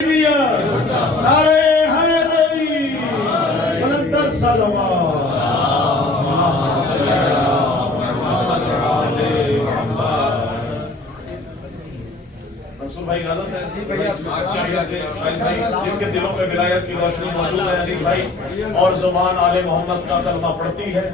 نعرہ حیدری بلند الصلوات منصور بھائی اجازت ہے جن کے دلوں میں ولایت کی روشنی موجود ہے علی بھائی اور زبان آل محمد کا کلمہ پڑھتی ہے.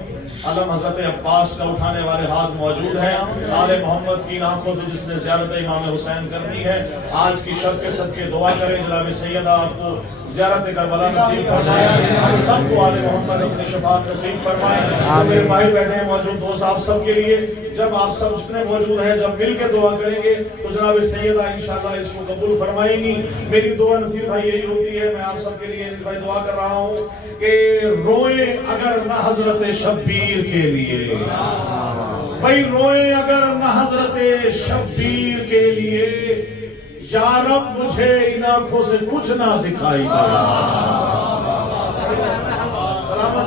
علم حضرت عباس کا اٹھانے والے ہاتھ موجود ہیں. آل محمد کی آنکھوں سے جس نے زیارت امام حسین کرنی ہے آج کی شب کے صدقے دعا کریں جناب سیدہ آپ کو زیارت کربلا نصیب فرمائے. ہم سب کو آل محمد اپنی شفاعت نصیب فرمائے. میرے بھائی بیٹھے ہیں موجود دوست آپ سب کے لیے جب آپ سب جتنے موجود ہیں جب مل کے دعا کریں گے تو جناب سیدہ انشاءاللہ اس کو قبول فرمائیں گی. میری دعا نصیب بھائی یہی ہوتی ہے. میں آپ سب کے لیے بھائی دعا کر رہا ہوں کہ روئیں اگر نہ حضرت شبیر کے لیے بھائی روئیں اگر نہ حضرت شبیر کے لیے یا رب مجھے ان آنکھوں سے کچھ نہ دکھائی دے. سلامت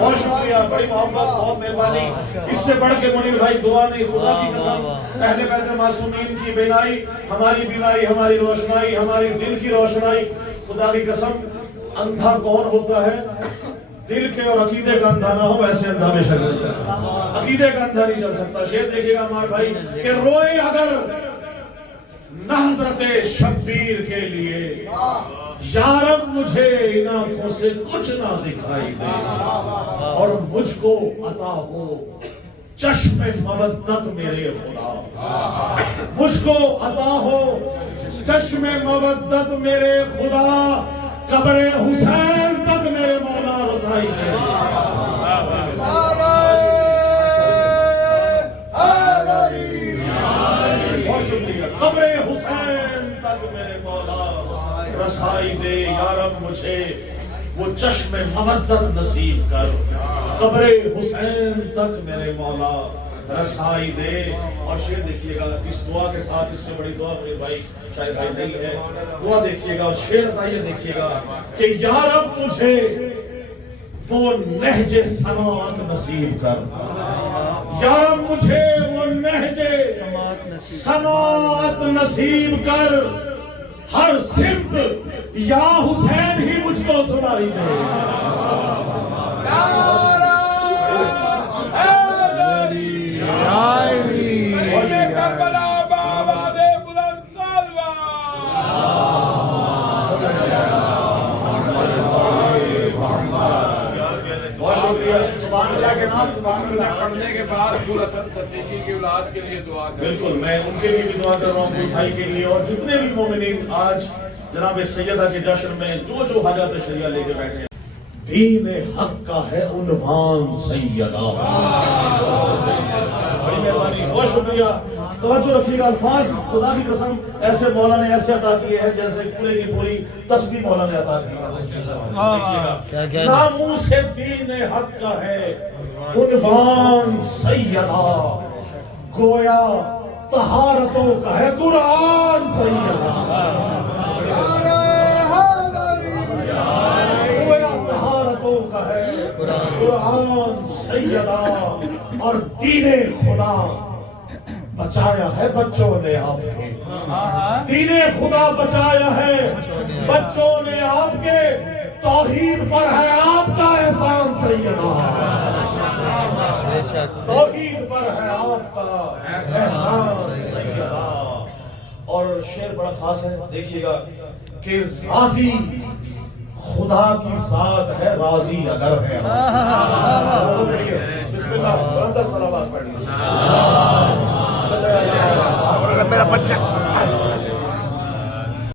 بہت شکریہ بڑی محبت بہت مہربانی. اس سے بڑھ کے منیر بھائی دعا نہیں. خدا کی قسم اہل بیت معصومین کی بینائی ہماری بینائی ہماری روشنائی ہماری دل کی روشنائی. خدا کی قسم اندھا کون ہوتا ہے دل کے اور عقیدے کا اندھا نہ ہو ویسے اندھا میں شکل ہے. عقیدے کا اندھا نہیں چل سکتا. شعر دیکھیے گا ہمارے بھائی کہ روئے اگر نہ حضرت شبیر کے لیے یا رب مجھے ان آنکھوں سے کچھ نہ دکھائی دے اور مجھ کو عطا ہو چشم مودت میرے خدا. مجھ کو عطا ہو چشم مودت میرے خدا. قبر حسین تک میرے مولا رسائی دے. بہت شکریہ. قبر حسین تک میرے مولا رسائی دے. یا رب مجھے وہ چشم مودت نصیب کر. قبر حسین تک میرے مولا رسائی دے. اور شعر دیکھیے گا اس دعا کے ساتھ اس سے بڑی دعا میرے بھائی شاید بھائی نہیں ہے. دعا دیکھیے گا اور شعر بتائیے دیکھیے گا کہ یا رب مجھے وہ نہج سماعت نصیب کر. یا رب مجھے وہ نہج سماعت نصیب کر. ہر سمت یا حسین ہی مجھ کو سنائی دے. پڑھنے کے بعد کی اولاد کے لیے دعا کریں. بالکل میں ان کے لیے بھی دعا کر رہا ہوں بھائی کے لیے اور جتنے بھی مومنین آج جناب سیدہ کے جشن میں جو حاجات شریعہ لے کے بیٹھے ہیں. دین حق کا ہے عنوان سیدہ. بڑی مہربانی بہت شکریہ. توجہ رکھیے گا. الفاظ خدا کی قسم ایسے مولا نے ایسے عطا کیے ہیں جیسے پورے کی پوری تسبیح مولا نے عطا کی. ناموس دین حق کا ہے عنوان سیدہ. گویا طہارتوں کا ہے قرآن سیدہ. گویا طہارتوں کا ہے قرآن سیدہ. اور دین خدا بچایا ہے بچوں نے آپ کے. دین خدا بچایا ہے بچوں نے آپ کے. توحید پر ہے آپ کا احسان سیدہ. توحید پر ہے آپ کا احسان سیدہ. اور شعر بڑا خاص ہے دیکھیے گا کہ راضی خدا کی ذات ہے راضی اگر ہے. بسم اللہ بلند الصلوات پڑھیے. میرا بچہ